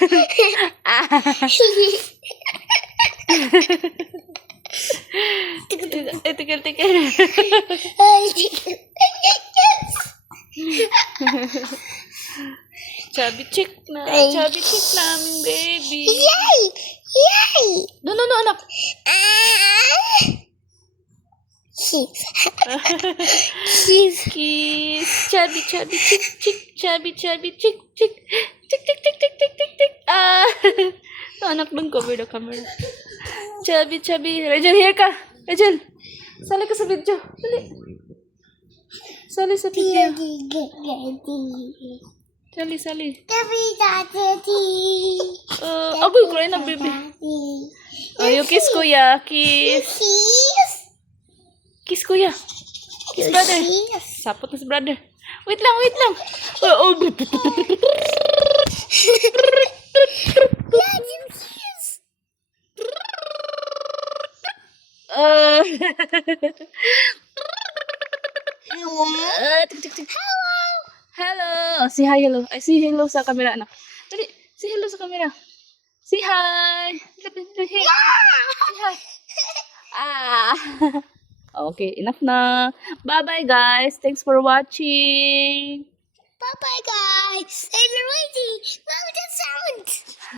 Tikil. Chubby chick namin, baby. Yay! No, anak. Kiss. Chubby chick. Tick. No, anak, don't cover the camera. Chubby. Rachel, here ka. Rachel, sali ka sa video. Sali sa video. Sali. Agoy, cry na, baby. You kiss kuya. Kiss kuya. Kiss brother. Sapot na si brother. Wait lang. Hello. Say hi, hello. Ay, say hello sa camera, anak. Dali, say hello sa camera. Say hi. Say hi. Okay, enough na. Bye-bye, guys. Thanks for watching. Bye-bye, guys. And ready. Love the sound.